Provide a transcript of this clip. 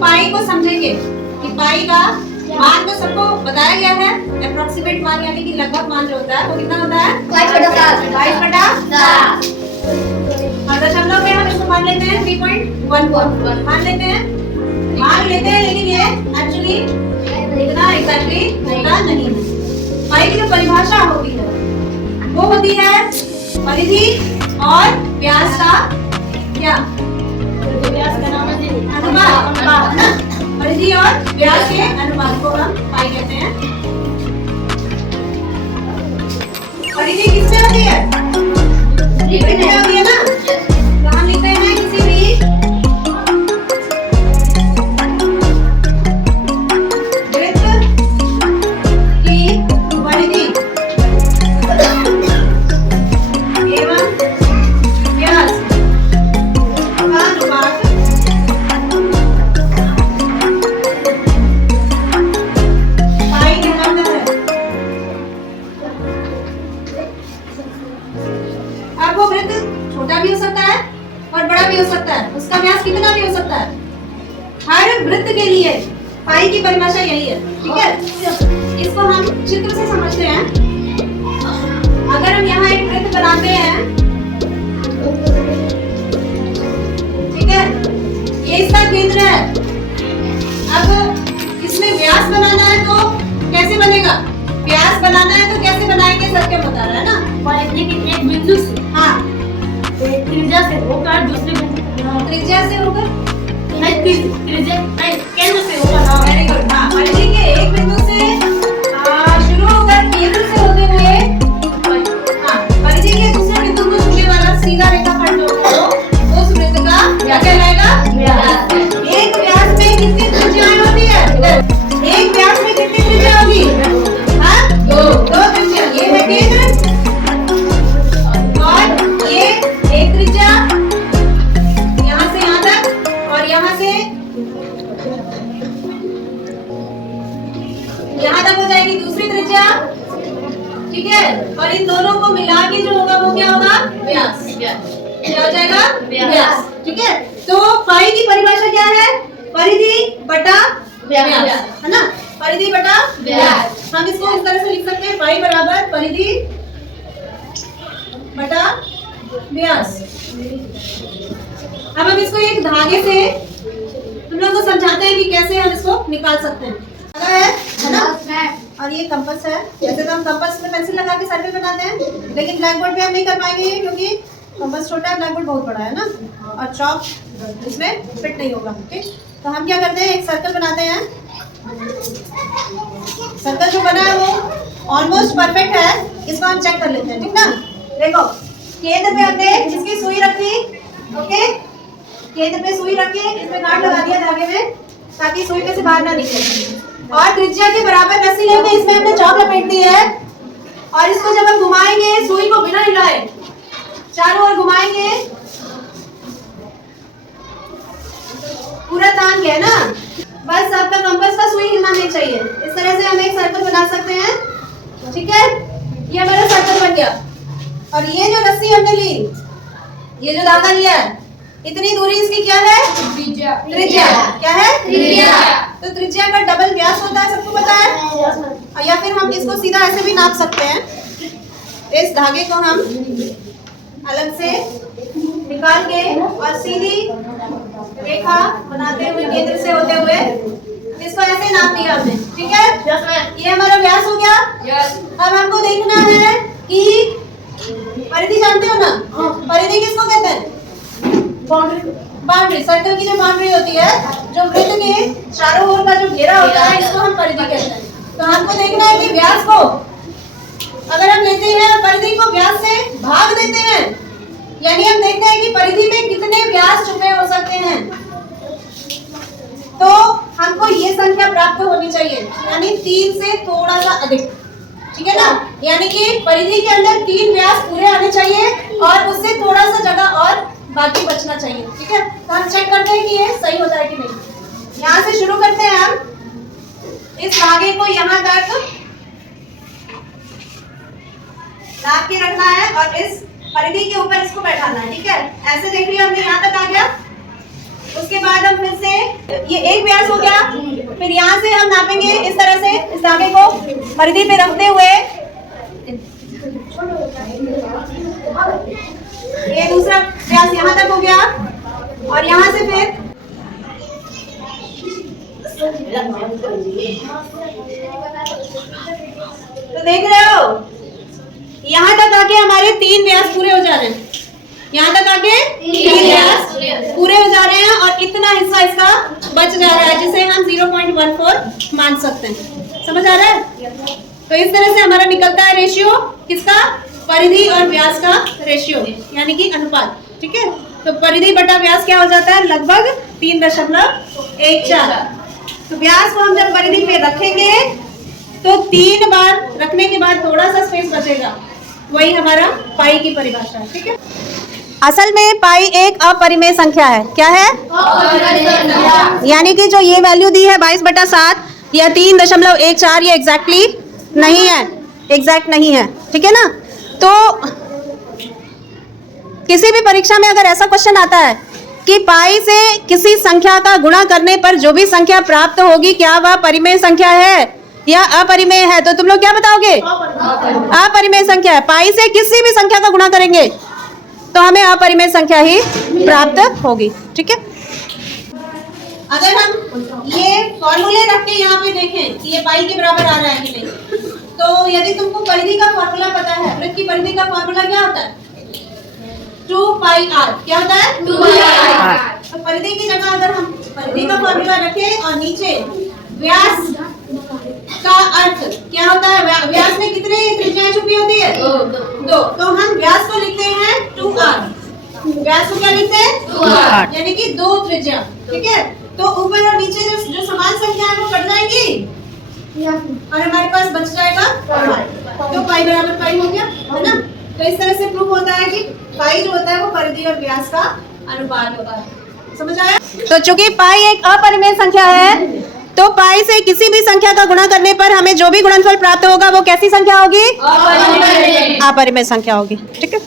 पाई को समझेंगे कि पाई का मान तो सबको बताया गया है, अप्रोक्सीमेट मान यानी कि लगभग मान जो होता है वो कितना होता है 22/7 और दशमलव में हम इसको मान लेते हैं 3.14 मान लेते हैं लेकिन ये एक्चुअली इतना एग्जैक्टली होता नहीं है। पाई की जो परिभाषा होती है वो होती है परिधि और व्यास का क्या अनुपात, परिधि और व्यास के अनुपात को हम पाई कहते हैं। परिधि किसमें होती है? वृत्त में होती है ना। तो हम लिखते हैं किसी भी वृत्त की परिधि एवं व्यास का अनुपात पाई कहलाता है। अब वो वृत्त छोटा भी हो सकता है और बड़ा भी हो सकता है, उसका व्यास कितना भी हो सकता है। हर वृत्त के लिए पाई की परिभाषा यही है, ठीक है। इसको हम चित्र से समझते हैं। अगर हम यहाँ एक वृत्त बनाते हैं, ठीक है, ये इसका केंद्र है। अब इसमें व्यास बनाना है तो कैसे बनेगा? व्यास बनाना है तो कैसे बनाएंगे? सत्य बता रहा है ना। एक बिंदु से हाँ, त्रिज्या से होकर दूसरे बिंदु त्रिज्या से होकर त्रिज्या केंद्र से होकर। हाँ, वेरी गुड। हाँ, परिधि के एक बिंदु से शुरू होकर केंद्र से होते हुए हाँ, परिधि के दूसरे बिंदु को छूने वाला सीधा रेखाखंड जो उस वृत्त का क्या कहलाएगा? व्यास। एक व्यास में कितनी त्रिज्याएं होती है? एक व्यास में कितनी त्रिज्या होगी? हाँ, दो त्रिज्या। ये है केंद्र और ये एक त्रिज्या यहाँ से यहाँ तक और यहाँ से यहाँ तक हो जाएगी दूसरी त्रिज्या, ठीक है। और इन दोनों को मिला के जो होगा वो क्या होगा? व्यास। क्या हो जाएगा? व्यास, ठीक है। तो पाई की परिभाषा क्या है? परिधि बटा व्यास, है ना। परिधि बटा व्यास। हम इसको इस तरह से लिख सकते हैं, पाई बराबर परिधि बटा व्यास। अब हम इसको एक धागे से तुम लोग को समझाते हैं कि कैसे हम इसको निकाल सकते हैं। है ना। और ये कंपास है। जैसे तो हम कंपास में पेंसिल लगा के सर्कल बनाते हैं, लेकिन ब्लैक बोर्ड पे हम नहीं कर पाएंगे क्योंकि कंपास छोटा है, ब्लैक बोर्ड बहुत बड़ा है ना, और चॉक इसमें फिट नहीं होगा, ठीक। तो हम क्या करते हैं, एक सर्कल बनाते हैं। सर्कल जो बना है वो ऑलमोस्ट परफेक्ट है, इसको हम चेक कर लेते हैं, ठीक ना। देखो, केंद्र पे हमने इसकी सुई रखी, ओके, केंद्र पे सुई रखी, इसमें गांठ लगा दिया धागे में ताकि सुई में से बाहर ना निकले, और त्रिज्या के बराबर रस्सी लेके इसमें हमने चौक लपेट दी है। और इसको जब हम घुमाएंगे, सुई को बिना हिलाए चारों ओर घुमाएंगे, पूरा तान गया ना, बस आपका कंपास का सुई हिलना नहीं चाहिए। इस तरह से हम एक सर्कल बना सकते हैं, ठीक है। ये हमारा सर्कल बन गया। और ये जो रस्सी हमने ली, ये जो धागा लिया है, इतनी दूरी इसकी क्या है? त्रिज्या। क्या है? त्रिज्या। तो त्रिज्या का डबल व्यास होता है, सबको पता है। या फिर हम इसको सीधा ऐसे भी नाप सकते हैं। इस धागे को हम अलग से निकाल के और सीधी रेखा बनाते हुए केंद्र से होते हुए इसको ऐसे नाप दिया हमने, ठीक है। ये हमारा व्यास हो गया। अब हमको देखना है कि परिधि जानते हो ना, परिधि किसको कहते हैं? बाउंड्री। सर्कल की जो बाउंड्री होती है, जो वृत्त के चारों ओर का जो घेरा होता है, इसको हम परिधि कहते हैं। तो हमको देखना है कि व्यास को अगर हम लेते हैं, परिधि को व्यास से भाग देते हैं, यानी हम देखते हैं कि परिधि में कितने व्यास छुपे हो सकते हैं, तो हमको ये संख्या प्राप्त होनी चाहिए, यानी 3 से थोड़ा सा अधिक, ठीक है ना। यानी कि परिधि के अंदर 3 व्यास पूरे आने चाहिए और उससे थोड़ा सा जगह और बाकी बचना चाहिए, ठीक है। तो हम चेक करते हैं कि ये सही होता है कि नहीं। यहाँ से शुरू करते हैं हम। इस धागे को यहाँ तक नाप के रखना है और इस परिधि के ऊपर इसको बैठाना है, ठीक है। ऐसे देख लिया हमने, यहाँ तक आ गया। उसके बाद हम फिर से ये एक व्यास हो गया, फिर यहाँ से हम नापेंगे इस तरह से इस धागे को परिधि पे रखते हुए। ये दूसरा व्यास यहाँ तक हो गया और यहाँ से फिर तो देख रहे हो यहाँ तक आके हमारे 3 व्यास पूरे हो जा रहे हैं। यहाँ तक आके 3 व्यास पूरे हो जा रहे हैं और इतना हिस्सा इसका बच जा रहा है जिसे हम 0.14 मान सकते हैं। समझ आ रहा है? तो इस तरह से हमारा निकलता है रेशियो किसका, परिधि और व्यास का रेशियो यानी कि अनुपात। ठीक है, तो परिधि बटा व्यास क्या हो जाता है, लगभग 3.14। तो व्यास को हम जब परिधि पे रखेंगे तो 3 बार रखने के बाद थोड़ा सा स्पेस बचेगा, वही हमारा पाई की परिभाषा है। ठीक है, असल में पाई एक अपरिमेय संख्या है। क्या है? यानी कि जो ये वैल्यू दी है 22/7 या 3.14 ये एग्जैक्टली नहीं है, एग्जैक्ट नहीं है। ठीक है ना, तो किसी भी परीक्षा में अगर ऐसा क्वेश्चन आता है कि पाई से किसी संख्या का गुणा करने पर जो भी संख्या प्राप्त होगी क्या वह परिमेय संख्या है या अपरिमेय है, तो तुम लोग क्या बताओगे? अपरिमेय संख्या है। पाई से किसी भी संख्या का गुणा करेंगे तो हमें अपरिमेय संख्या ही प्राप्त होगी। ठीक है, अगर हम ये फॉर्मूले रख के यहाँ पे देखें कि ये पाई के बराबर आ रहा है कि नहीं, तो यदि तुमको परिधि का फॉर्मूला पता है, वृत्त की परिधि का फॉर्मूला क्या होता है? 2πr। क्या होता है? 2πr। तो परिधि की जगह अगर हम परिधि का फॉर्मूला रखें और नीचे व्यास का अर्थ क्या होता है, व्यास में कितने त्रिज्याएं छुपी होती है? 2। तो हम व्यास को लिखते हैं 2r। व्यास को क्या लिखते हैं? 2r, यानी कि 2 त्रिज्या। ठीक है, तो ऊपर और नीचे जो समान संख्या है वो कट जाएंगी और हमारे पास बच जाएगा पाई। तो पाई बराबर पाई हो गया, है ना। तो इस तरह से प्रूव होता है कि पाई जो होता है वो परिधि और व्यास का अनुपात होता है। समझ आया? तो चूंकि पाई एक अपरिमेय संख्या है तो पाई से किसी भी संख्या का गुणा करने पर हमें जो भी गुणनफल प्राप्त होगा वो कैसी संख्या होगी? अपरिमेय संख्या होगी। ठीक है।